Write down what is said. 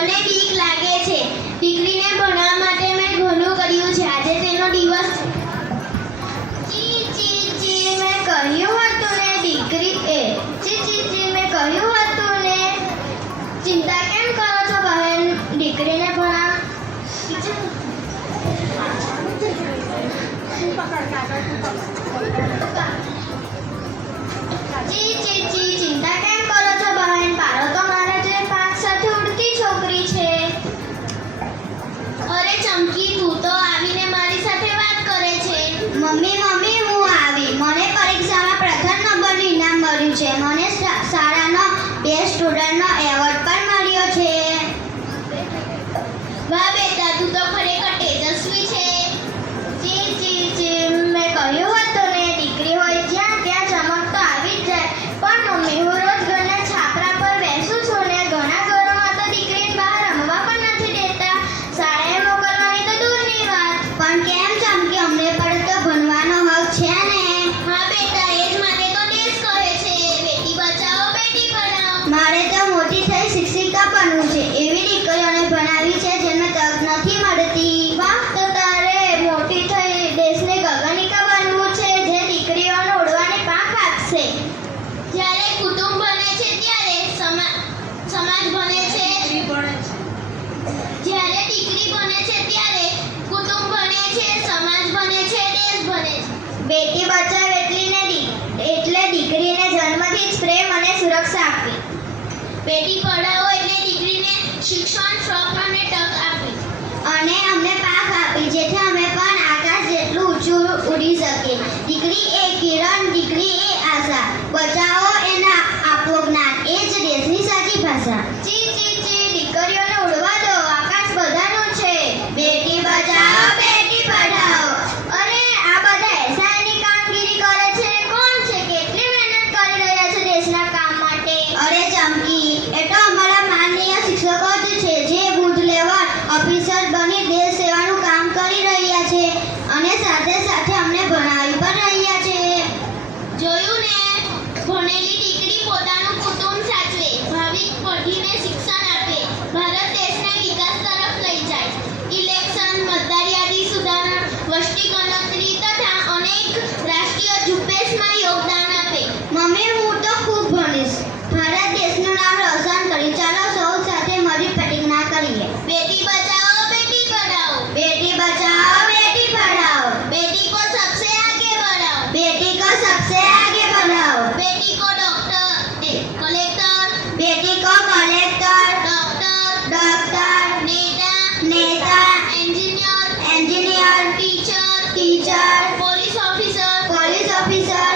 મને બીક લાગે છે. દીકરીને ભણવા માટે મેં ઘણું કર્યું છે. આજે તેનો દિવસ છે. ચી ચી મેં કહ્યું હતું ને દીકરી મેં કહ્યું હતું ને. ચિંતા કેમ કરો છો બહેન? દીકરીને ભણા ચી ચિંતા કેમ કરો છો બહેન? પારો તો મારા જે પાંખ સાથે ઉડતી છોકરી છે. અરે ચમકી, તું તો આવીને મારી સાથે વાત કરે છે. મમ્મી હું આવી. મને પરીક્ષામાં પ્રથમ નંબરનું ઇનામ મળ્યું છે. મને શાળાનો બેસ્ટ સ્ટુડન્ટનો એવોર્ડ પણ મળ્યો છે. વાહ બેટા, તું તો ખરેખર તેજસ્વી છે. ચી મેં કહ્યું હતું ને દીકરી હોય જ્યાં ત્યાં ચમક તો આવી જ જાય. પણ મમ્મી, હું રોજ ઘરના છાપરા પર બેસું છું ને ઘણા ઘરોમાં તો દીકરીને બહાર રમવા પણ નથી દેતા. શાળાએ મોકલવાની તો દૂરની વાત. પણ કેમ ચમકી? અમને પણ તો ભણવાનો હક છે ને. હા બેટા, એ જ માટે તો દેશ કહે છે બેટી બચાવો બેટી પઢાઓ. મારે તો મોટી થઈ શિક્ષિકા બનવું છે. એવી દીકરીઓને ભણાવી છે જેમને તક નથી મળતી. વાહ, તો તારે મોટી થઈ દેશને ગગનિકા બનવું છે જે દીકરીઓને ઉડવાની પાંખ આપશે. જ્યારે કુટુંબ બને છે ત્યારે સમાજ બને છે. જ્યારે દીકરી બને છે ત્યારે કુટુંબ બને છે, સમાજ બને છે, દેશ બને છે. બેટી બચાવ એટલે દીકરીને જન્મથી જ પ્રેમ અને સુરક્ષા આપવી. બેટી પઢાઓ એટલે દીકરીને શિક્ષણ, શોખ અને તક આપવી. અને અમને પાંખ આપી જેથી અમે પણ આકાશ જેટલું ઊંચું ઉડી શકીએ. દીકરી એ કિરણ, દીકરી એ આશા. બચાવો એને આપો જ્ઞાન. એ જ દેશની સાચી ભાષા. ચી દીકરીઓને ઉડવા દો, આકાશ બધાનું છે. બેટી બચાવો બેટી પઢાઓ. અરે આ બધા એસઆઈની કામગીરી કરે છે. કોણ છે? કેટલી મહેનત કરી રહ્યા છે દેશના કામ માટે. અરે ચમકી, એ તો અમારા માનનીય શિક્ષકો જ છે જે બુથ લેવલ ઓફિસર બની દેશ સેવાનું કામ કરી રહ્યા છે અને સાથે સાથે અમને ભણાવી પણ રહ્યા છે. જોયું ને, ભણેલી દીકરી પોતાનું કુટુંબ સાચવે, ભાવિ પેઢીને શિક્ષણ આપે, ભારત દેશને વિકાસ તરફ લઈ જાય. ઇલેક્શન, મતદાર યાદી સુધારણા, વસ્તી ગણતરી તથા અનેક રાષ્ટ્રીય ઝુંબેશમાં યોગદાન આપે. મમ્મી, હું તો ખૂબ ભણીશ. ભારત દેશનું નામ રોશન કરી. ચાલો સૌ સાથે મળી પ્રતિજ્ઞા કરીએ. બેટી બચાઓ બેટી પઢાઓ. બેટી બચાઓ બેટી પઢાઓ. बेटी को सबसे आगे बढ़ाओ. बेटी को सबसे आगे बढ़ाओ. बेटी को कलेक्टर, बेटी को कलेक्टर, डॉक्टर, नेता, engineer, engineer, teacher, teacher, police officer, police officer,